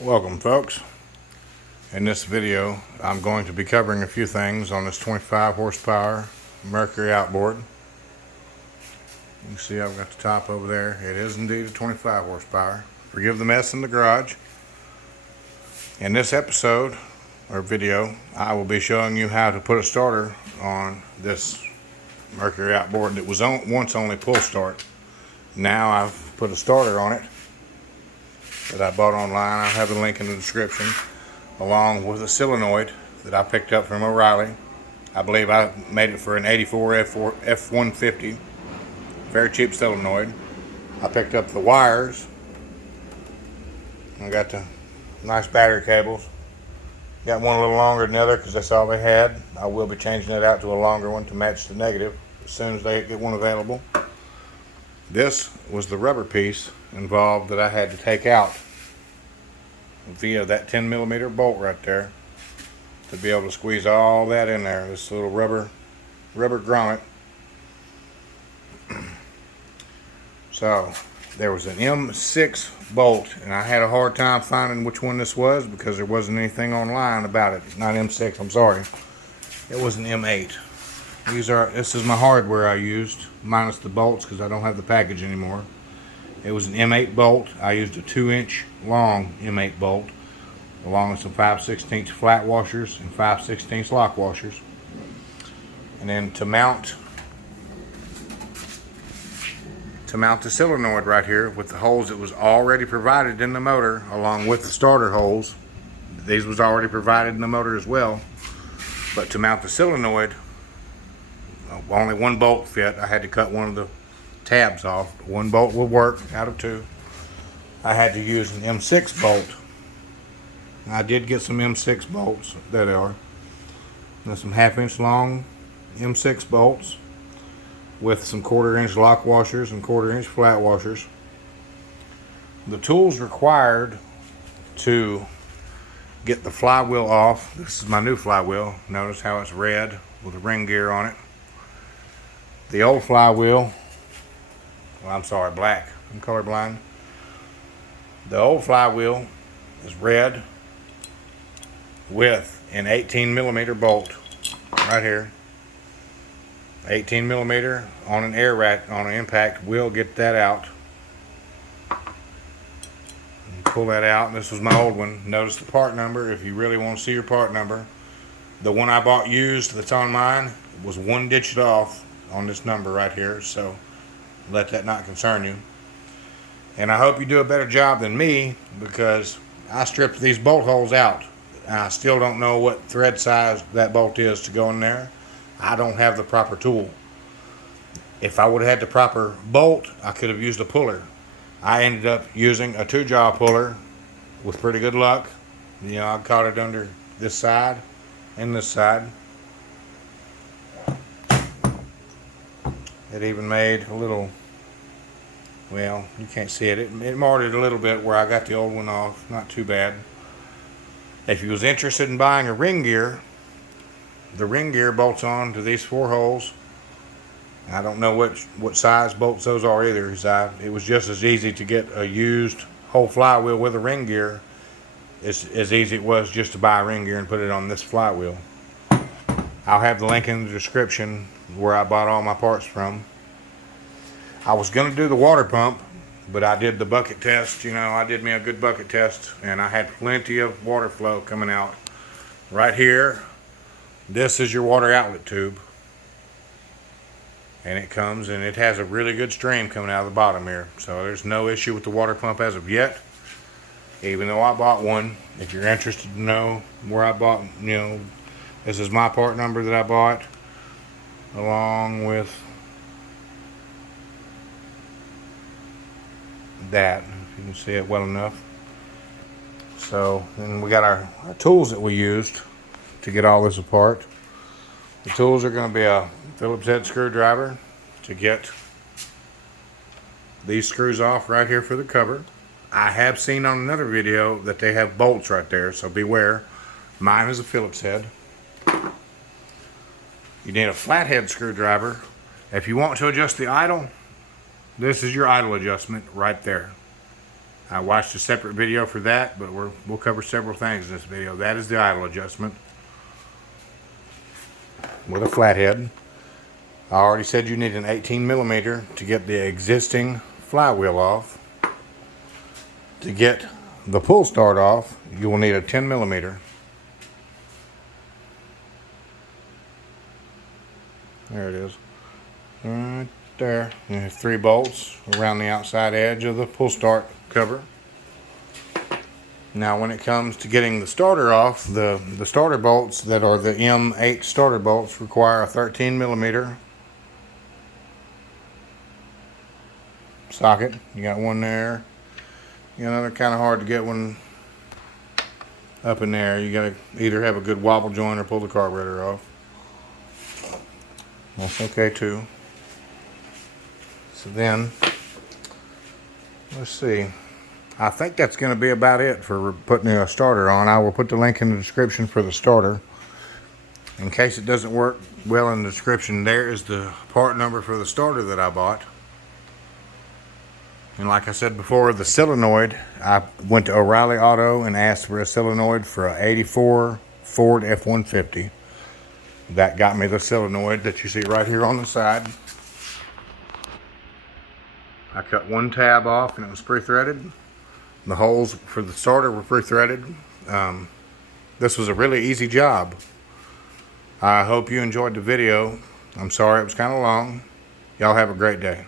Welcome folks. In this video I'm going to be covering a few things on this 25 horsepower Mercury outboard. You can see I've got the top over there. It is indeed a 25 horsepower. Forgive the mess in the garage. In this episode or video I will be showing you how to put a starter on this Mercury outboard that was once only pull start. Now I've put a starter on it that I bought online. I'll have the link in the description, along with a solenoid that I picked up from O'Reilly. I believe I made it for an 84 F150. Very cheap solenoid. I picked up the wires. I got the nice battery cables. Got one a little longer than the other because that's all they had. I will be changing it out to a longer one to match the negative as soon as they get one available. This was the rubber piece involved that I had to take out via that 10mm bolt right there to be able to squeeze all that in there. This little rubber grommet. So there was an M6 bolt, and I had a hard time finding which one this was because there wasn't anything online about it. Not M6, I'm sorry. It was an M8. This is my hardware I used, minus the bolts because I don't have the package anymore. It was an M8 bolt. I used a 2-inch long M8 bolt, along with some 5/16 flat washers and 5/16 lock washers. And then to mount the solenoid right here with the holes that was already provided in the motor, along with the starter holes. These was already provided in the motor as well. But to mount the solenoid, only one bolt fit. I had to cut one of the tabs off. One bolt will work out of two. I had to use an M6 bolt. I did get some M6 bolts. There they are. And some 1/2-inch long M6 bolts with some 1/4-inch lock washers and 1/4-inch flat washers. The tools required to get the flywheel off. This is my new flywheel. Notice how it's red with a ring gear on it. The old flywheel, well, I'm sorry, black. I'm colorblind. The old flywheel is red with an 18mm bolt right here. 18mm on an air rat on an impact will get that out. And pull that out. This was my old one. Notice the part number if you really want to see your part number. The one I bought used that's on mine was 1 digit off on this number right here, so let that not concern you. And I hope you do a better job than me, because I stripped these bolt holes out and I still don't know what thread size that bolt is to go in there. I don't have the proper tool. If I would have had the proper bolt, I could have used a puller. I ended up using a 2-jaw puller with pretty good luck. You know, I caught it under this side and this side. It even made a little, well, you can't see it. It marred it a little bit where I got the old one off. Not too bad. If you was interested in buying a ring gear, the ring gear bolts on to these 4 holes. I don't know what size bolts those are either. It was just as easy to get a used whole flywheel with a ring gear as easy it was just to buy a ring gear and put it on this flywheel. I'll have the link in the description where I bought all my parts from. I was going to do the water pump, but I did the bucket test. You know, I did me a good bucket test, and I had plenty of water flow coming out. Right here, this is your water outlet tube. And it comes, and it has a really good stream coming out of the bottom here. So there's no issue with the water pump as of yet, even though I bought one. If you're interested to know where I bought, you know, this is my part number that I bought, along with that, if you can see it well enough. So then we got our tools that we used to get all this apart. The tools are going to be a Phillips head screwdriver to get these screws off right here for the cover. I have seen on another video that they have bolts right there, so beware. Mine is a Phillips head. You need a flathead screwdriver. If you want to adjust the idle, this is your idle adjustment right there. I watched a separate video for that, but we'll cover several things in this video. That is the idle adjustment with a flathead. I already said you need an 18 millimeter to get the existing flywheel off. To get the pull start off, you will need a 10 millimeter. There it is. Right there. You have 3 bolts around the outside edge of the pull start cover. Now when it comes to getting the starter off, the starter bolts that are the M8 starter bolts require a 13 millimeter socket. You got one there. You know, they're kind of hard to get one up in there. You got to either have a good wobble joint or pull the carburetor off. That's okay too. So then, let's see. I think that's going to be about it for putting a starter on. I will put the link in the description for the starter. In case it doesn't work well in the description, there is the part number for the starter that I bought. And like I said before, the solenoid, I went to O'Reilly Auto and asked for a solenoid for an 84 Ford F-150. That got me the solenoid that you see right here on the side. I cut one tab off and it was pre-threaded. The holes for the starter were pre-threaded. This was a really easy job. I hope you enjoyed the video. I'm sorry it was kind of long. Y'all have a great day.